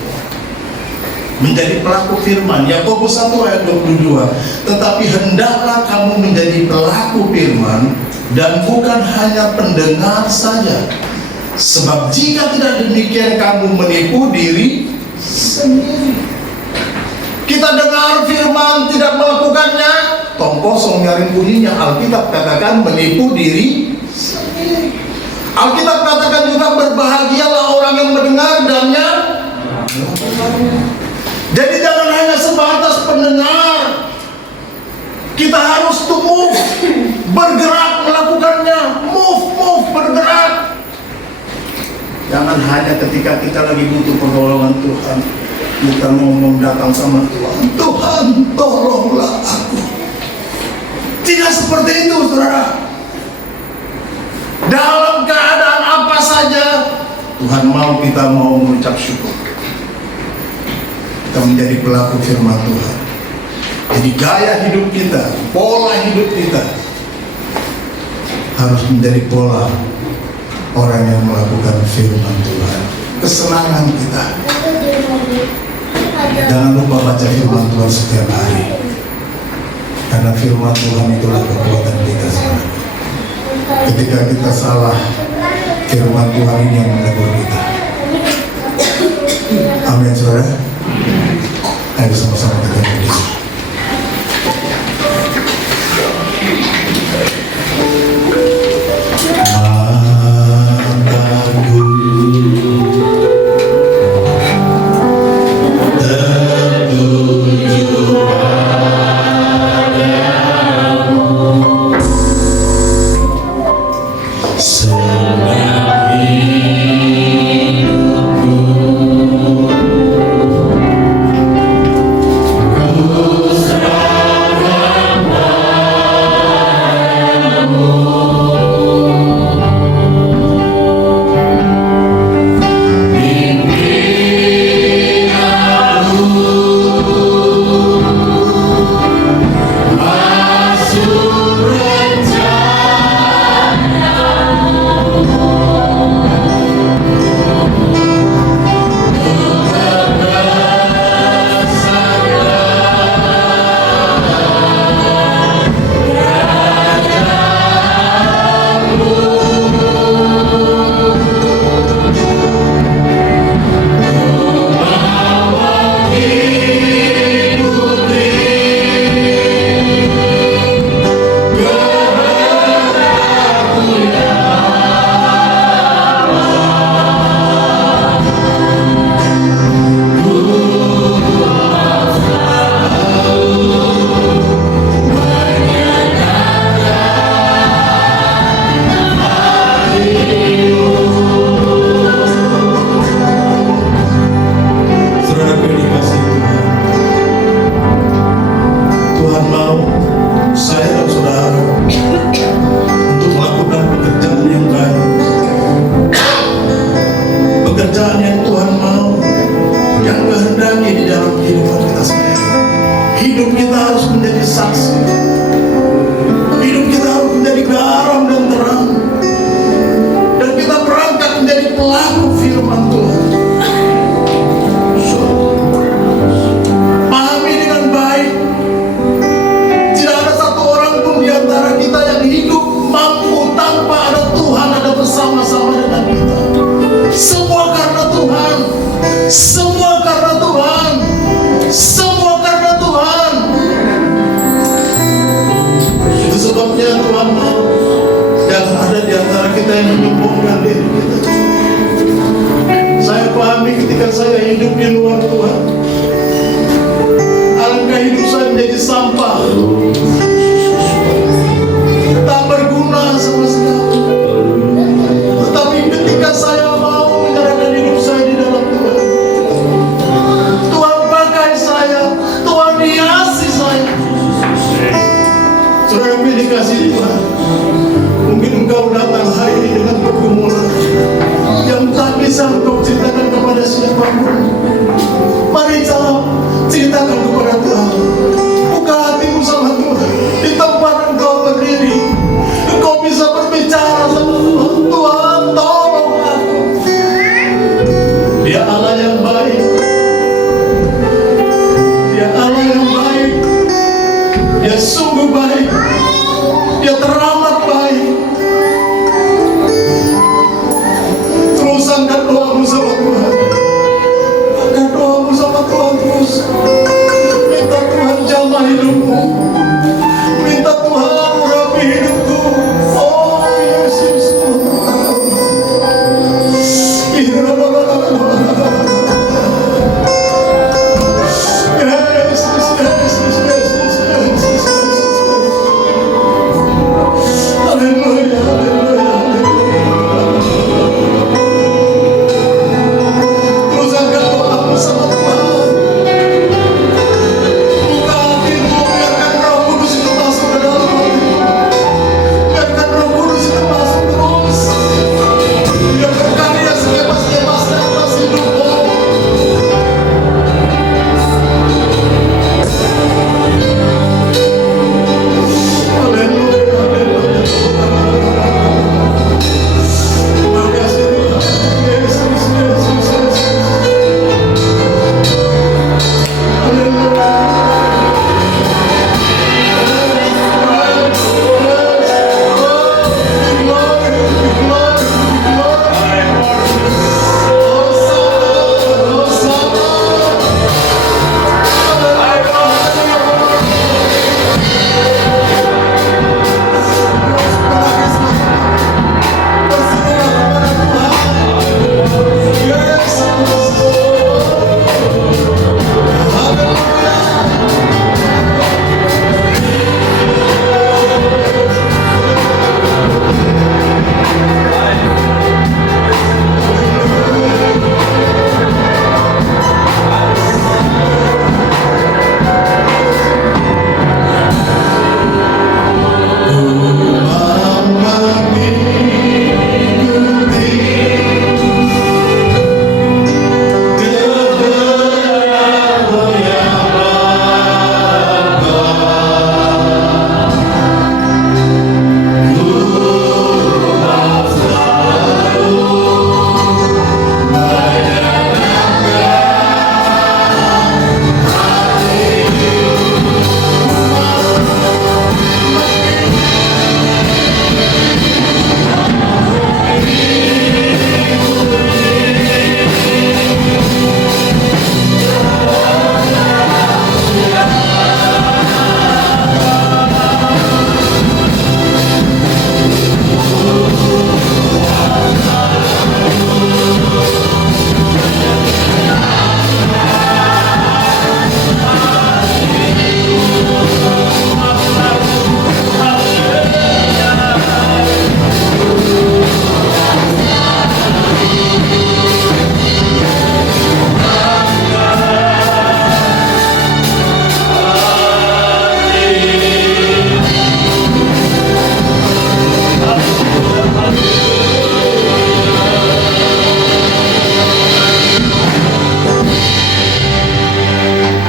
Menjadi pelaku firman. Yakobus 1 ayat 22. Tetapi hendaklah kamu menjadi pelaku firman dan bukan hanya pendengar saja. Sebab jika tidak demikian kamu menipu diri sendiri. Kita dengar firman tidak melakukannya, tong kosong nyaring bunyinya. Alkitab katakan menipu diri sendiri. Alkitab katakan juga berbahagialah orang yang mendengar dan yang melakukannya. Jadi jangan hanya sebatas pendengar. Kita harus to move, bergerak melakukannya, move, bergerak. Jangan hanya ketika kita lagi butuh pertolongan Tuhan, kita ngomong datang sama Tuhan, Tuhan tolonglah aku. Tidak seperti itu, saudara. Dalam keadaan apa saja, Tuhan kita mau mengucap syukur. Kita menjadi pelaku firman Tuhan. Jadi gaya hidup kita, pola hidup kita harus menjadi pola orang yang melakukan firman Tuhan. Kesenangan kita. Jangan lupa baca firman Tuhan setiap hari. Karena firman Tuhan itulah kekuatan kita sebenarnya. Ketika kita salah, firman Tuhan ini yang menegur kita. Amin, saudara. Ayo sama-sama kita berdiri.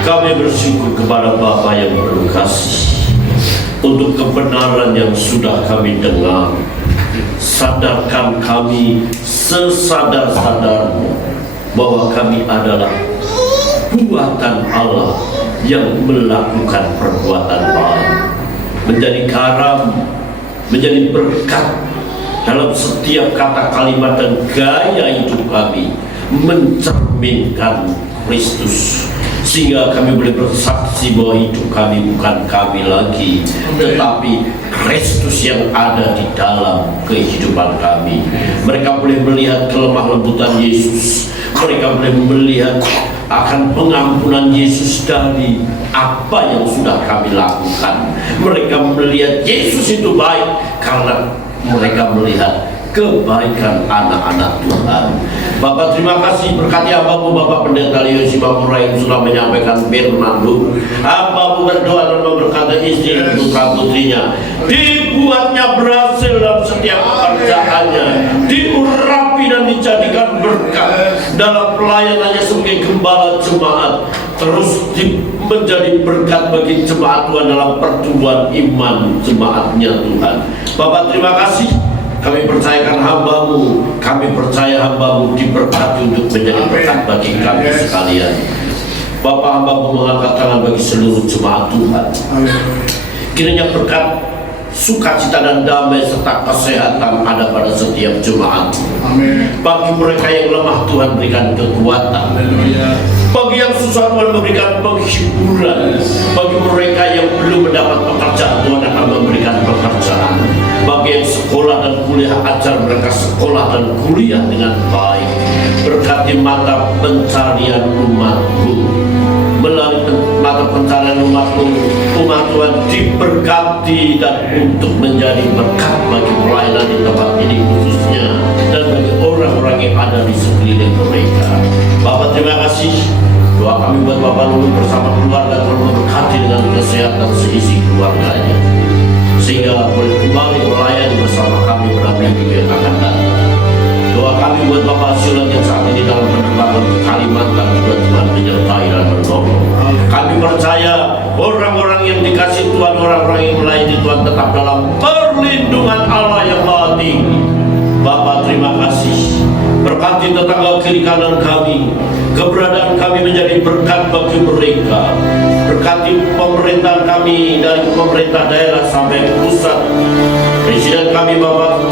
Kami bersyukur kepada Bapa yang penuh kasih untuk kebenaran yang sudah kami dengar. Sadarkan kami sesadar-sadarnya bahwa kami adalah buatan Allah yang melakukan perbuatan baik, menjadi garam, menjadi berkat dalam setiap kata, kalimat, dan gaya hidup kami, mencerminkan Kristus, sehingga kami boleh bersaksi bahwa hidup kami bukan kami lagi, tetapi Kristus yang ada di dalam kehidupan kami. Mereka boleh melihat kelemah lembutan Yesus, mereka boleh melihat akan pengampunan Yesus dari apa yang sudah kami lakukan. Mereka melihat Yesus itu baik karena mereka melihat kebaikan anak-anak Tuhan. Bapak, terima kasih, berkati hamba-Mu Bapak Pendeta Leo Simapura yang sudah menyampaikan firman-Mu. Hamba-Mu berdoa dan memberkati istri dan putra-putrinya, dibuatnya berhasil dalam setiap pekerjaannya, diurapi dan dijadikan berkat dalam pelayanannya sebagai gembala jemaat, terus menjadi berkat bagi jemaat Tuhan dalam pertumbuhan iman jemaatnya Tuhan. Bapak, terima kasih. Kami percayakan hamba-Mu, kami percaya hamba-Mu diberkati untuk menjadi berkat bagi kami sekalian. Bapak, hamba-Mu mengangkat tangan bagi seluruh jemaat Tuhan. Kiranya berkat, sukacita dan damai serta kesehatan ada pada setiap jemaat. Bagi mereka yang lemah, Tuhan berikan kekuatan. Bagi yang susah, Tuhan memberikan penghiburan. Bagi mereka yang belum mendapat pekerjaan, Tuhan akan memberikan pekerjaan. Bagi yang sekolah dan kuliah, ajar mereka sekolah dan kuliah dengan baik. Berkati mata pencarian umat-Mu. Melalui mata pencarian umat-Mu, umat Tuhan diberkati dan untuk menjadi berkat bagi pelayanan di tempat ini khususnya, dan bagi orang-orang yang ada di sekeliling mereka. Bapak, terima kasih. Doa kami buat Bapak Lulu bersama keluarga, Tuhan memberkati dengan kesehatan seisi keluarganya, sehingga boleh kembali melayani bersama kami pada minggu yang akan datang. Doa kami buat Bapak Siolan yang saat ini dalam penerbangan ke Kalimantan, juga Tuhan menyertai dan menolong. Kami percaya orang-orang yang dikasih Tuhan, orang-orang yang melayani Tuhan tetap dalam perlindungan Allah yang Maha Tinggi. Bapak, terima kasih. Berkati tetangga kiri kanan kami, keberadaan kami menjadi berkat bagi mereka. Berkati pemerintahan kami, dari pemerintah daerah sampai pusat. Presiden kami Bapak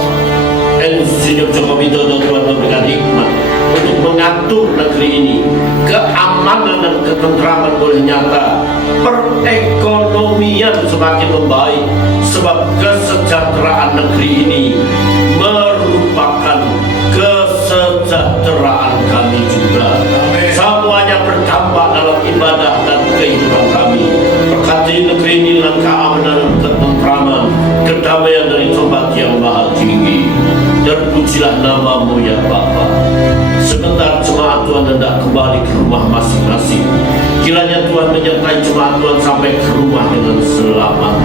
Insinyur Joko Widodo, Tuhan memberikan hikmat untuk mengatur negeri ini. Keamanan dan ketentraman boleh nyata, perekonomian semakin membaik, sebab kesejahteraan negeri ini merupakan kesejahteraan kami juga. Semuanya berdampak dalam ibadah dan kehidupan kami. Berkati negeri ini dengan keamanan dan ketentraman, kedamaian dari tempat yang Maha Tinggi. Terpujilah nama-Mu ya Bapa. Sebentar jemaat Tuhan hendak kembali ke rumah masing-masing. Kiranya Tuhan menyertai jemaat Tuhan sampai ke rumah dengan selamat.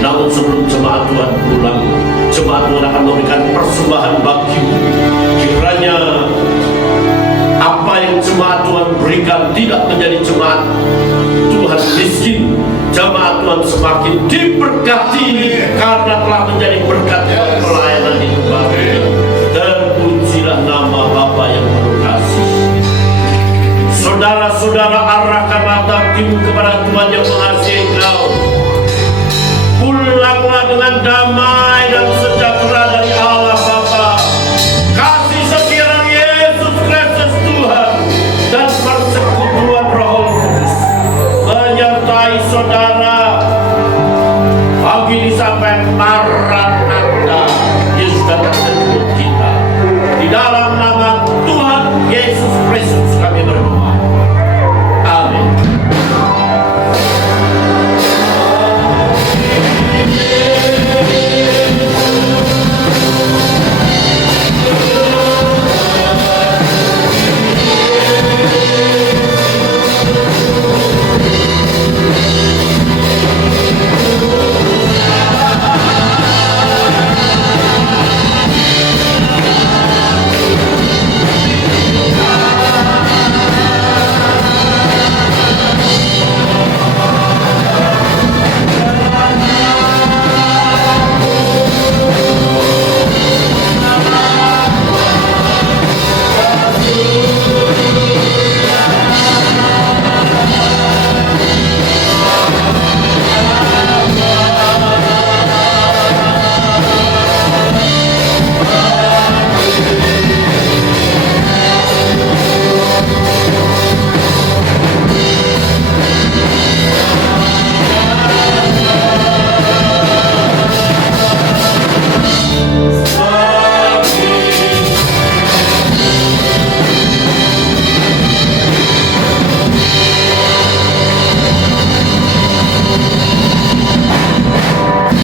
Namun sebelum jemaat Tuhan pulang, jemaat Tuhan akan memberikan persembahan bagi-Mu. Kiranya apa yang jemaat Tuhan berikan tidak menjadi jemaat Tuhan miskin. Jemaat Tuhan semakin diberkati karena telah menjadi berkat pelayanan di tempat ini. Terpujilah nama Bapa yang penuh kasih. Saudara-saudara, arahkan mata hatimu kepada Tuhan yang mengasihi engkau.